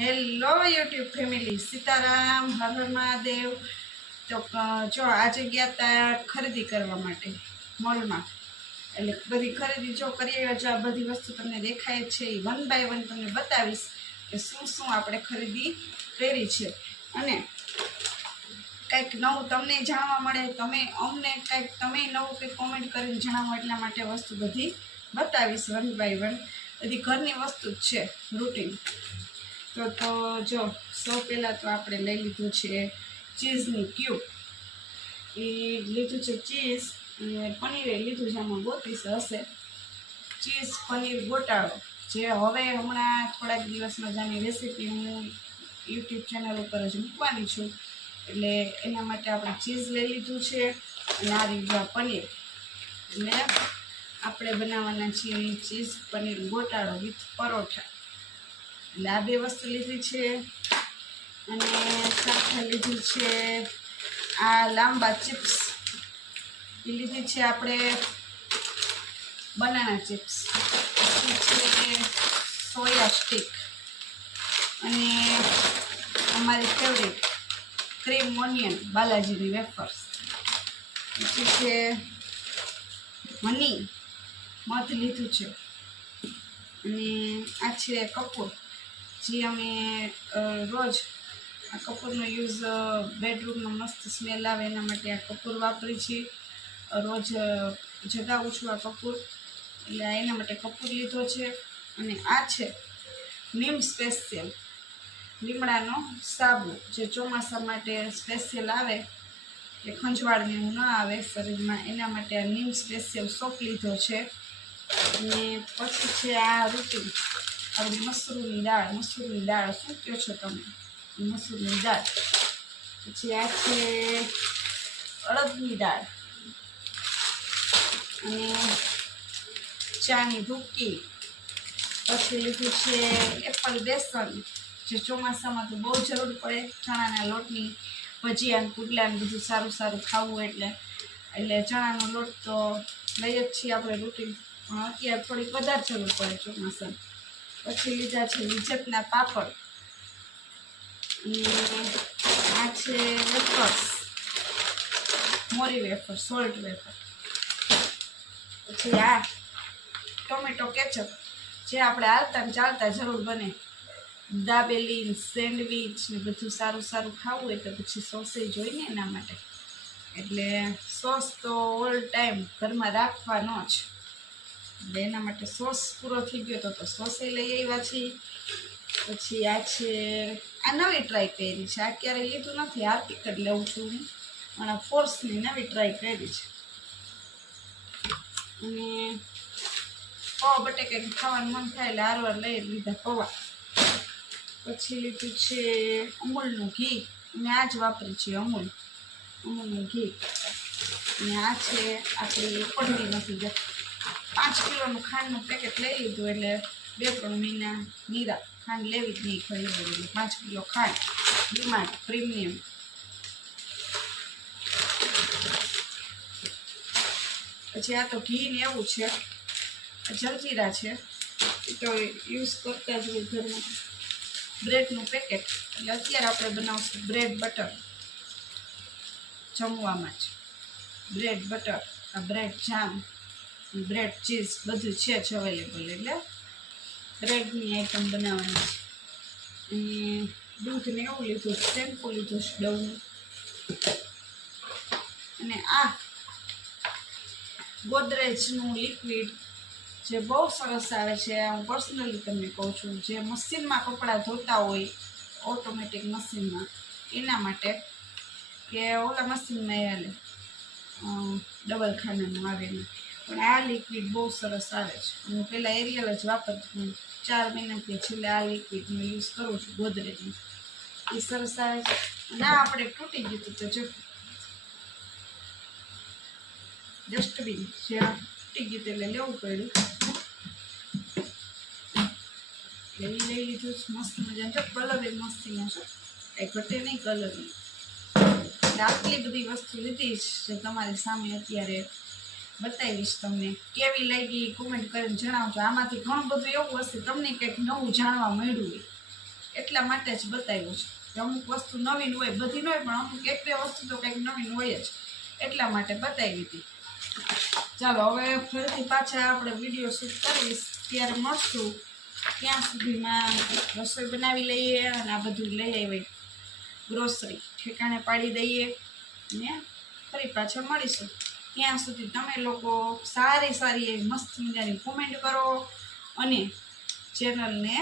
Hello YouTube family Sitaram, હર હર મહાદેવ. તો જો આજે ગયા હતા ખરીદી કરવા માટે મોલમાં. એટલે બધી ખરીદી જો કરીએ જો આ બધી વસ્તુ તમને દેખાય છે. એ વન બાય વન તમને બતાવીશ કે શું શું આપણે ખરીદી કરી છે. અને કંઈક નવું તમને જાણવા મળે, તમે, અમને કંઈક, તમે નવું કંઈક કોમેન્ટ કરીને જણાવો એટલા માટે વસ્તુ બધી બતાવીશ વન બાય વન. બધી ઘરની વસ્તુ જ છે, રૂટીન. તો તો જો, સૌ પહેલાં તો આપણે લઈ લીધું છે ચીઝની ક્યુબ. એ લીધું છે ચીઝ અને પનીરે લીધું છે આમાં બોત્રીસ હશે. ચીઝ, પનીર, ગોટાળો. જે હવે હમણાં થોડાક દિવસમાં જાની રેસીપી હું યુટ્યુબ ચેનલ ઉપર જ મૂકવાની છું. એટલે એના માટે આપણે ચીઝ લઈ લીધું છે અને આ રીતના પનીર. એટલે આપણે બનાવવાના છીએ ચીઝ, પનીર, ગોટાળો વિથ પરોઠા. એટલે આ વસ્તુ લીધી છે અને સાથે લીધું છે આ લાંબા ચિપ્સ. એ લીધી છે આપણે બનાના ચિપ્સ. છે સોયા સ્ટીક. અને અમારી ફેવરિટ ક્રીમ ઓનિયન બાલાજીની વેફર્સ પછી છે હની મધ લીધું છે. અને આ છે કપૂર. જે અમે રોજ આ કપૂરનો યુઝ બેડરૂમમાં મસ્ત સ્મેલ આવે એના માટે આ કપૂર વાપરી છીએ રોજ જગાવું છું આ કપૂર. એટલે એના માટે કપૂર લીધો છે. અને આ છે નીમ સ્પેશિયલ. લીમડાનો સાબુ, જે ચોમાસા માટે સ્પેશિયલ આવે કે ખંજવાળને એવું ન આવે શરીરમાં. એના માટે આ નીમ સ્પેશિયલ સોપ લીધો છે. અને પછી છે આ રૂટીન આપણી મસૂરની દાળ મસૂરની દાળ શું કહો છો તમે? મસૂરની દાળ. પછી આ છે અડદની દાળ. અને ચાની ભૂકી. પછી લીધું છે એપલ બેસન, જે ચોમાસામાં તો બહુ જરૂર પડે ચણાના લોટની. ભજીયા ને પુડલા ને બધું સારું સારું ખાવું એટલે. એટલે ચણાનો લોટ તો લઈ જ છીએ આપણે રૂટીન પણ અત્યારે થોડીક વધારે જરૂર પડે ચોમાસામાં. પછી લીધા છે લિજ્જતના પાપડ. અને આ છે વેફર્સ. મોરી વેફર, સોલ્ટ વેફર. પછી આ ટોમેટો કેચઅપ, જે આપણે હાલતા ચાલતા જરૂર બને. દાબેલી સેન્ડવીચ ને બધું સારું સારું ખાવું હોય તો પછી સોસેજ હોય ને એના માટે. એટલે સોસ તો ઓલ ટાઈમ ઘરમાં રાખવાનો જ. એટલે એના માટે સોસ પૂરો થઈ ગયો તો તો સોસે લઈ આવ્યા છીએ. પછી આ છે, આ નવી ટ્રાય કરી છે. આ ક્યારે લીધું નથી, આ ટિકટ લઉં છું હું. પણ આ ફોર્સની નવી ટ્રાય કરી છે. અને પૌ બટેકા ખાવાનું મન થાય એટલે હારવાર લઈ લીધા પૌવા. પછી લીધું છે અમૂલનું ઘી. મેં આ જ વાપરી છીએ અમૂલ. અમૂલનું ઘી. અને આ છે આપણી ઉપરની નથી જતી. પાંચ કિલોનું ખાંડનું પેકેટ લઈ લીધું એટલે બે ત્રણ મહિના નીરા ખાંડ લેવી જ નહીં ખરીદી પાંચ કિલો ખાંડ, ડિમાન્ડ, પ્રીમિયમ. પછી આ તો ઘી ને એવું છે જલજીરા છે તો યુઝ કરતા જ હોય ઘરમાં. બ્રેડનું પેકેટ એટલે અત્યારે આપણે બનાવશું બ્રેડ બટર. જમવામાં જ. બ્રેડ બટર, આ બ્રેડ જામ. બ્રેડ, ચીઝ બધું છે જ અવેલેબલ એટલે બ્રેડની આઈટમ બનાવવાની છે. અને દૂધ ને એવું લીધું શેમ્પુ લીધું છે ડવનું અને આ ગોદરેજનું લિક્વિડ જે બહુ સરસ આવે છે હું પર્સનલી તમને કહું છું, જે મશીનમાં કપડાં ધોતા હોય ઓટોમેટિક મશીનમાં, એના માટે કે ઓલા મશીનમાં એ ડબલ ખાનાનું આવે ને આ લિક્વિડ બહુ સરસ આવે છે. હું પહેલાં એરિયલ જ વાપરતી ચાર મહિનાથી છેલ્લે આ લિક્વિડનો યુઝ કરું છું, ગોદરેજનું. એ સરસ આવે છે. અને આપણે તૂટી ગયું હતું તો જો. ડસ્ટબિન જે તૂટી ગયું એટલે લેવું પડ્યું. એ લઈ લીધું છે, મસ્ત મજાનું. છે કલર એ મસ્તીનો છે. કાંઈ ઘટે નહીં કલર આટલી બધી વસ્તુ લીધી છે તમારી સામે અત્યારે. બતાવીશ તમને. કેવી લાગી કોમેન્ટ કરીને જણાવજો. આમાંથી ઘણું બધું એવું હશે, તમને કંઈક નવું જાણવા મળ્યું એટલા માટે જ બતાવ્યું છે. અમુક વસ્તુ નવીન હોય, બધી ન હોય, પણ અમુક એક બે વસ્તુ તો કંઈક નવીન હોય જ. એટલા માટે બતાવી હતી. ચાલો, હવે ફરીથી પાછા આપણે વીડિયો શૂટ કરીશ. ત્યારે મળશું. ત્યાં સુધીમાં રસોઈ બનાવી લઈએ અને આ બધું લઈ આવી ગ્રોસરી ઠેકાણે પાડી દઈએ. ને ફરી પાછા મળીશું. ત્યાં સુધી તમે લોકો સારી સારી એવી મસ્ત મજાની કોમેન્ટ કરો અને ચેનલને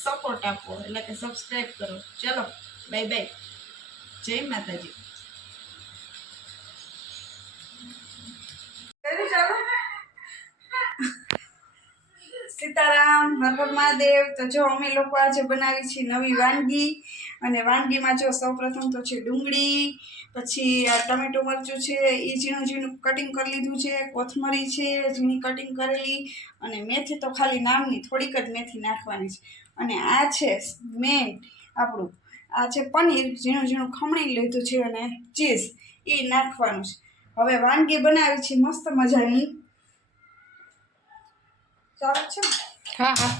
સપોર્ટ આપો, એટલે કે સબસ્ક્રાઈબ કરો. ચલો બાય બાય જય માતાજી કર્યું ચાલો સીતારામ હર હર મહાદેવ, તો જો અમે લોકો આજે બનાવી છે નવી વાનગી, અને વાનગીમાં જો સૌપ્રથમ તો છે ડુંગળી, પછી આ ટમેટું મરચું છે, એ ઝીણું ઝીણું કટિંગ કરી લીધું છે, કોથમરી છે, ઝીણી કટિંગ કરેલી, અને મેથી તો ખાલી નામની, થોડીક જ મેથી નાખવાની છે. અને આ છે મેન આપણું, આ છે પનીર, ઝીણું ઝીણું ખમણી લીધું છે અને ચીઝ એ નાખવાનું છે. હવે વાનગી બનાવી છે, મસ્ત મજાની. ચાલે છે? હા હા.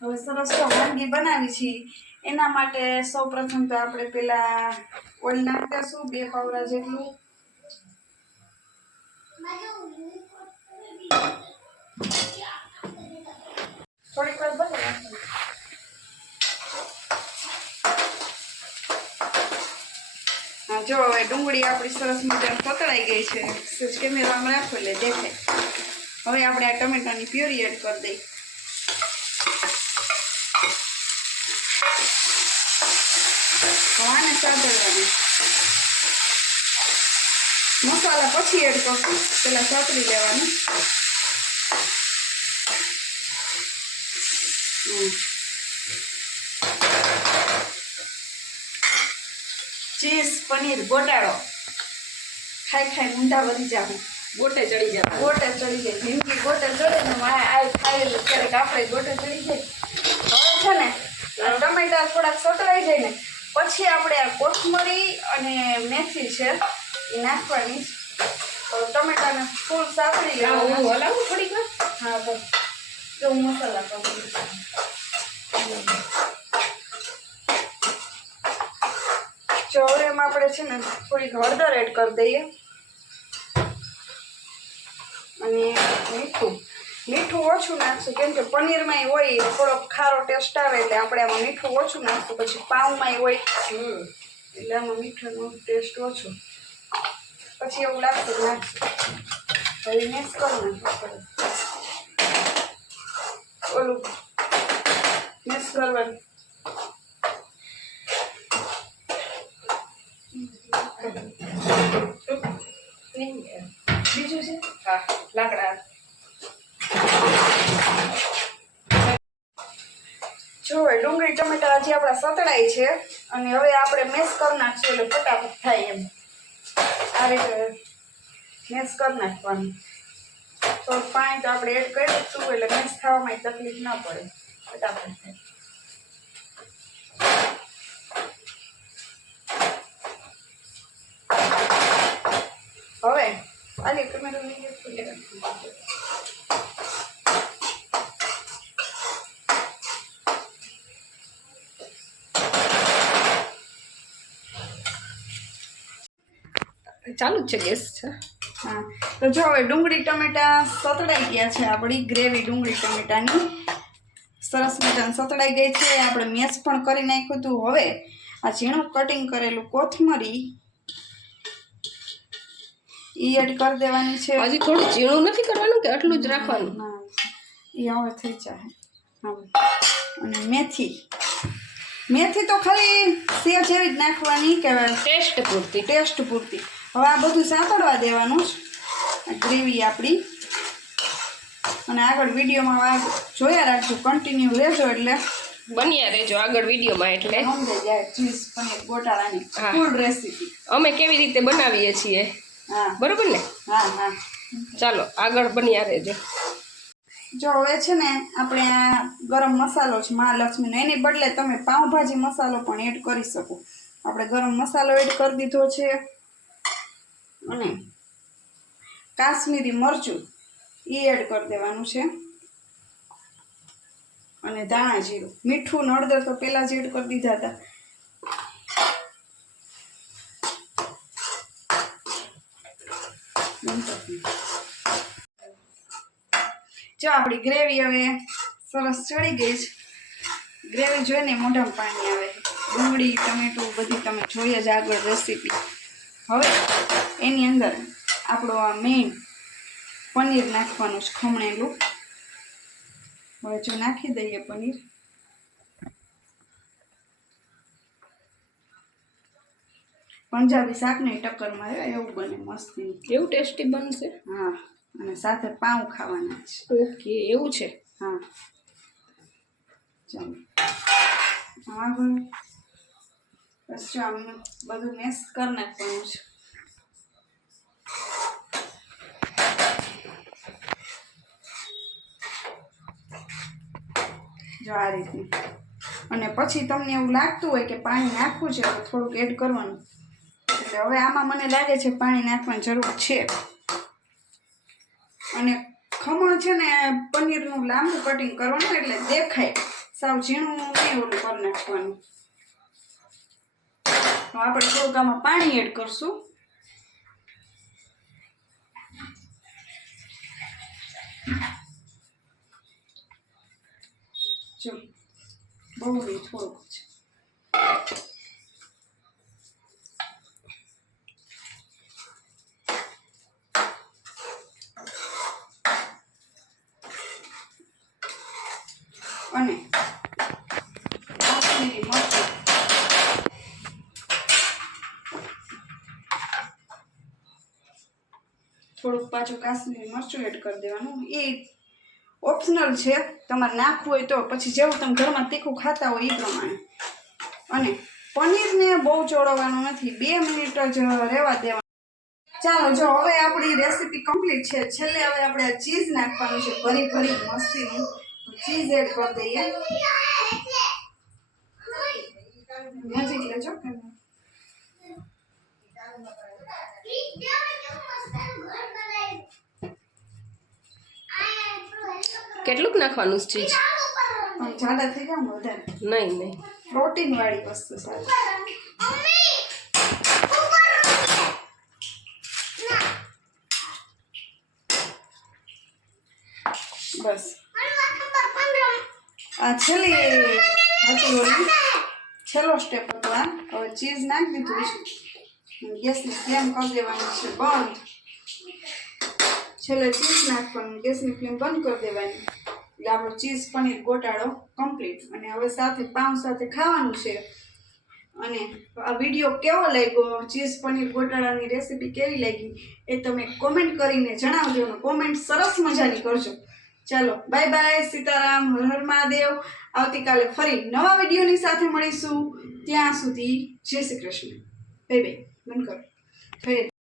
હવે સરસ વાનગી બનાવી છે. એના માટે સૌ પ્રથમ તો આપણે પેલા ઓઇલ નાખી દઈશું બે પાવડા જેટલું. થોડીક વાર ભલે જો હવે ડુંગળી આપણી સરસ મજાની પકડાઈ ગઈ છે. કેમેરામાં રાખો એટલે દેખાય. હવે આપણે આ ટમેટાની પ્યુરી એડ કરી દઈએ આને સાતળવાની. મસાલા પછી એડ કરશું. પેલા સાતરી લેવાનું. ચીઝ પનીર ગોટાળો. ખાઈ ખાઈ ઊંડા વધી જાવ ગોટે ચડી જાય. ગોટે ચડી જાય. જિંદગી ગોટે ચડે ને મારે આ ખાયેલું ક્યારેક આપણે ગોટે ચડી જાય. હવે છે ને ટમેટા થોડાક સતરાઈ જાય ને પછી આપણે આ કોથમરી અને મેથી છે એ નાખવાની. તો ટમેટાને ફૂલ સાફરી હું હલાવું થોડીક હા બસ જો હું મસાલા કરું એમાં આપણે છે ને થોડીક હળદર એડ કરી દઈએ. અને મીઠું. મીઠું ઓછું નાખશું કેમ કે પનીરમાં હોય થોડોક ખારો ટેસ્ટ આવે એટલે આપણે આમાં મીઠું ઓછું નાખશું પછી પાઉંમાં હોય. એટલે આમાં મીઠાનો ટેસ્ટ ઓછો. પછી એવું લાગતું નાખશું. હવે મિક્સ કરી નાખશું ઓલું મિક્સ કરવાનું. આપણા સતળાય છે અને હવે આપણે મેસ કરી નાખશું એટલે ફટાફટ થાય એમ. આ રીતે મેસ કરી નાખવાનું. તો પાણી તો આપણે એડ કરી દઈશું એટલે મેસ થવામાં તકલીફ ના પડે. ફટાફટ થાય. હવે, આલી ટમેટો ચાલુ જ છે ગેસ છે હા. તો જો હવે ડુંગળી ટમેટા સતળાઈ ગયા છે આપણી ગ્રેવી ડુંગળી ટમેટાની. સરસ મજાની સતળાઈ ગઈ છે. આપણે મેસ પણ કરી નાખ્યું હતું. હવે આ ઝીણું કટિંગ કરેલું કોથમરી ઈ એડ કરી દેવાની છે. હજી થોડું ઝીણું નથી કરવાનું કે આટલું જ રાખવાનું? એ હવે થઈ જાય હવે. અને મેથી. મેથી તો ખાલી સેવ જેવી જ નાખવાની કે ટેસ્ટ પૂરતી. ટેસ્ટ પૂરતી. હવે આ બધું સાંતળવા દેવાનું ગ્રેવી આપણી. અને આગળ વિડીયોમાં જોયા રાખજો કન્ટિન્યુ રહેજો એટલે. બન્યા રહેજો આગળ વિડીયોમાં એટલે. સમજાઈ ચીઝ પનીર ગોટાળાની ફૂલ રેસીપી અમે કેવી રીતે બનાવીએ છીએ? હા. બરોબર ને? હા હા. ચાલો આગળ બન્યા રહેજો. જો હવે છે ને આપણે આ ગરમ મસાલો છે મહાલક્ષ્મીનો એની બદલે તમે પાઉંભાજી મસાલો પણ એડ કરી શકો. આપણે ગરમ મસાલો એડ કરી દીધો છે. અને કાશ્મીરી મરચું એ એડ કરી દેવાનું છે. અને ધાણા જીરું. મીઠું નળદર તો પહેલાં જ એડ કરી દીધા હતા. જો આપણી ગ્રેવી હવે સરસ ચડી ગઈ છે. ગ્રેવી જોઈને મોઢામાં પાણી આવે ડુંગળી, ટમેટું બધી તમે જોઈએ જ આગળ રેસીપી હવે એની અંદર આપણો આ મેઇન પનીર નાખવાનું છે ખમણેલું. હવે જો નાખી દઈએ પનીર. પંજાબી શાકની ટક્કર મારે એવું બને મસ્તી. એવું ટેસ્ટી બનશે? હા અને સાથે પાઉં ખાવાના છે. ઓકે એવું છે? હા. ચાલો. આગળ બસ જો બધું મેસ કરી નાખવાનું છે. જો આ રીતનું અને પછી તમને એવું લાગતું હોય કે પાણી નાખવું છે તો થોડુંક એડ કરવાનું. એટલે હવે આમાં મને લાગે છે પાણી નાખવાની જરૂર છે. અને ખમણ છે ને, પનીરનું લાંબુ કટિંગ કરવાનું એટલે દેખાય. સાવ ઝીણું નહીં ઓલું કરી નાખવાનું. આપણે થોડુંક પાણી એડ કરશું. જો બહુ નહીં થોડુંક છે. અને પાછું કાશ્મીરી મરચું એડ કરી દેવાનું. એ ઓપ્શનલ છે. તમારે નાખવું હોય તો. પછી જેવું તમે ઘરમાં તીખું ખાતા હોય એ પ્રમાણે. અને પનીરને બહુ ચોળવવાનું નથી. બે મિનિટ જ રહેવા દેવાનું ચાલો જો હવે આપણી રેસીપી કમ્પ્લીટ છે. છેલ્લે હવે આપણે આ ચીઝ નાખવાનું છે. ભરી ભરી મસ્તીનું. ચીઝ એડ કરી દઈએ. નજીક લેજો. કેટલુંક નાખવાનું છે ચીજ જાડા થઈ ગયા વધારે નહીં નહીં. પ્રોટીન વાળી વસ્તુ સારી. બસ. આ છેલ્લી હતી ઓલી. છેલ્લો સ્ટેપ હતો આ હવે ચીઝ નાખી દીધું છે. ગેસની ફ્લેમ કરી દેવાની છે બંધ. છેલ્લે ચીઝ નાખવાનું ગેસની ફ્લેમ બંધ કરી દેવાની. એટલે આપણો ચીઝ પનીર ગોટાળો કમ્પ્લીટ અને હવે સાથે પાઉં સાથે ખાવાનું છે. અને આ વીડિયો કેવો લાગ્યો? ચીઝ પનીર ગોટાળાની રેસીપી કેવી લાગી? એ તમે કોમેન્ટ કરીને જણાવજો અને કોમેન્ટ સરસ મજાની કરજો. ચાલો બાય બાય સીતારામ, હર મહાદેવ. આવતીકાલે ફરી નવા વિડીયોની સાથે મળીશું. ત્યાં સુધી જય શ્રી કૃષ્ણ. બાય બાય મન કરો.